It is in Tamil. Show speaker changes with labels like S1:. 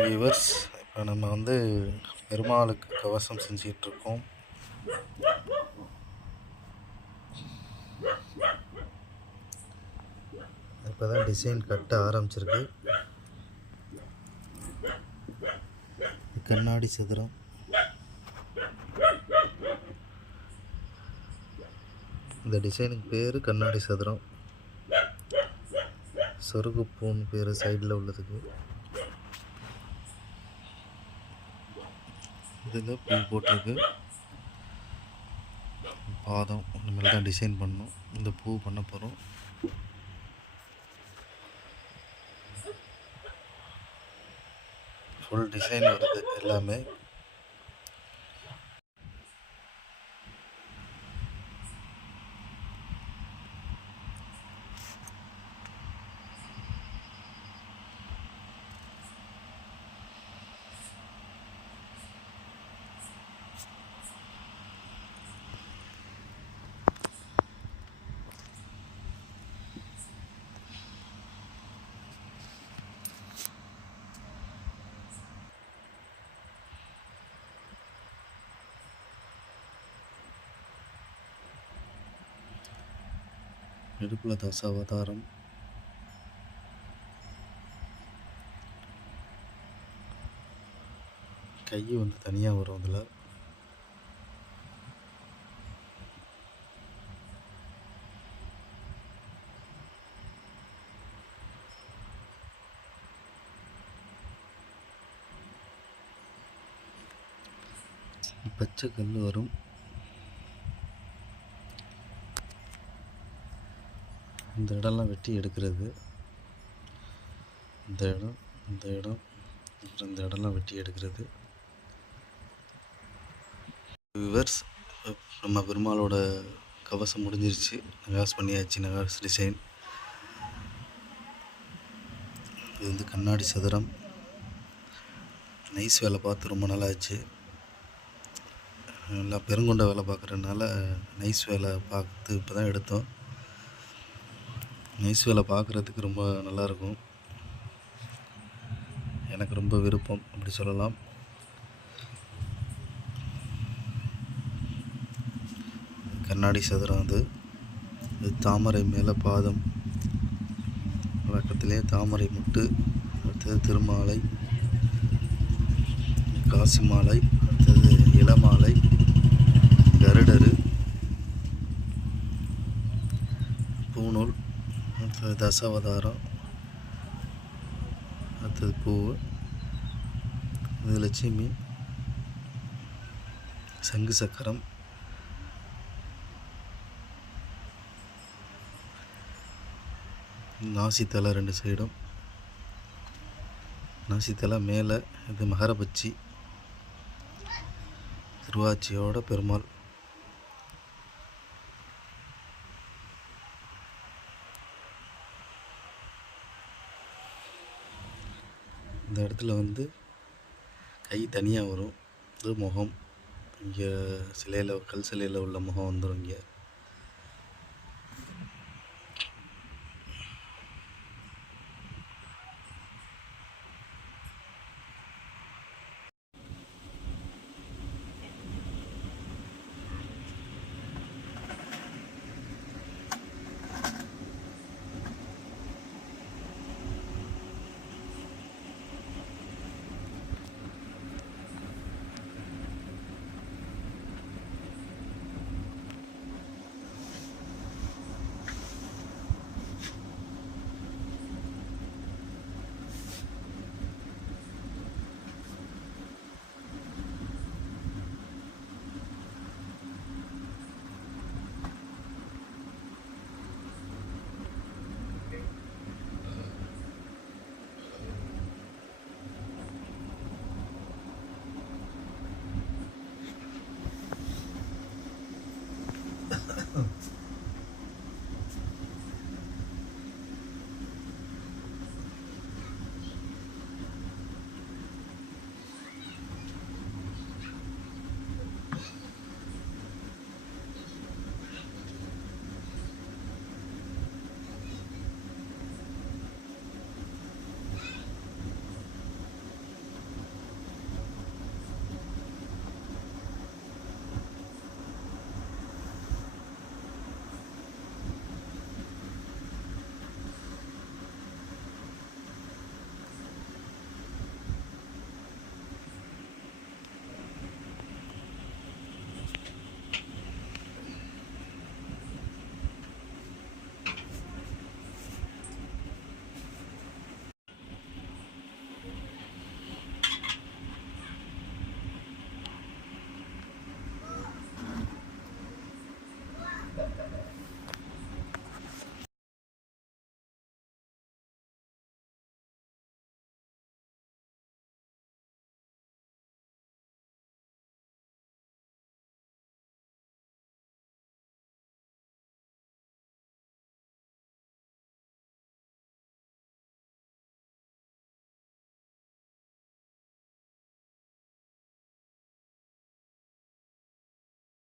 S1: வியூவர்ஸ் இப்போ நம்ம வந்து பெருமாளுக்கு கவசம் செஞ்சிகிட்ருக்கோம் இப்போ தான் டிசைன் கட்ட ஆரம்பிச்சிருக்கு. கண்ணாடி சதுரம் இந்த டிசைனுக்கு பேர் கண்ணாடி சதுரம் சொருகு பூன்னு பேர் சைடில் உள்ளதுக்கு. இதில் பூ போட்டிருக்கு. பாதம் இந்த மாதிரி தான் டிசைன் பண்ணணும். இந்த பூ பண்ண போகிறோம் ஃபுல் டிசைன் வருது எல்லாமே. இடுப்புல தசாவதாரம் கை வந்து தனியாக வரும் அதில். பச்சை கல் வரும். இந்த இடம்லாம் வெட்டி எடுக்கிறது. இந்த இடம் இந்த இடம் அப்புறம் இந்த இடம்லாம் வெட்டி எடுக்கிறது. விவர்ஸ் நம்ம பெருமாளோட கவசம் முடிஞ்சிருச்சு. நகாஸ் பண்ணியாச்சு நகாஸ் டிசைன் இது வந்து கண்ணாடி சதுரம். நைஸ் வேலை பார்த்து ரொம்ப நாள் ஆச்சு எல்லாம் பெருங்கொண்ட வேலை பார்க்குறதுனால நைஸ் வேலை பார்த்து இப்போ தான் எடுத்தோம். நைஸ் வேலை பார்க்குறதுக்கு ரொம்ப நல்லாயிருக்கும். எனக்கு ரொம்ப விருப்பம் அப்படி சொல்லலாம். கண்ணாடி சதுரம் அது. இது தாமரை மேலே பாதம். வழக்கத்திலே தாமரை முட்டு அடுத்தது திருமாலை காசி மாலை அடுத்தது இளமாலை கருடரு பூநூல் அடுத்தது தசாவதாரம். அடுத்தது பூ. இது லட்சுமி. சங்கு சக்கரம். நாசித்தலை ரெண்டு சைடும். நாசித்தலை மேலே இது மகரபட்சி. திருவாச்சியோட பெருமாள். இந்த இடத்துல வந்து கை தனியாக வரும். இது முகம். இங்கே சிலையில் கல் சிலையில் உள்ள முகம் வந்துடும் இங்கே.